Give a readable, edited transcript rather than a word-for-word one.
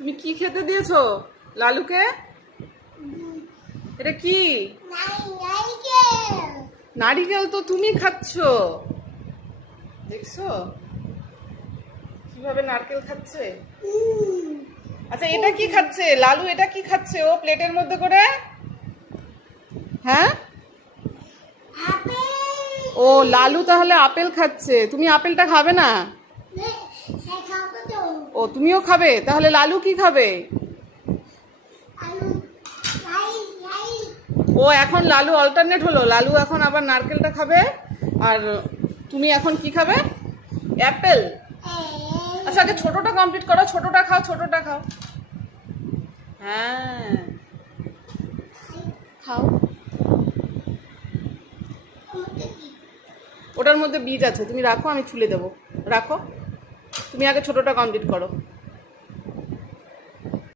তুমি কি খেতে দিয়েছো লালুকে? এটা কি? নারিকেল তো তুমি খাচ্ছো, দেখছো কিভাবে নারকেল খাচ্ছে। আচ্ছা এটা কি খাচ্ছে লালু? এটা কি খাচ্ছে ও প্লেটের মধ্যে করে? হ্যাঁ, ও লালু তাহলে আপেল খাচ্ছে। তুমি আপেলটা খাবে না? ও তুমিও খাবে, তাহলে লালু কি খাবে? ও এখন লালু অল্টারনেট হলো, লালু এখন আবার নারকেলটা খাবে আর তুমি এখন কি খাবে? অ্যাপেল। আচ্ছা আগে ছোটটা কমপ্লিট করো, ছোটটা খাও, ছোটটা খাও। হ্যাঁ খাও। ওটার মধ্যে বীজ আছে, তুমি রাখো, আমি ছুলে দেবো। রাখো, তুমি আগে ছোটটা কমপ্লিট করো।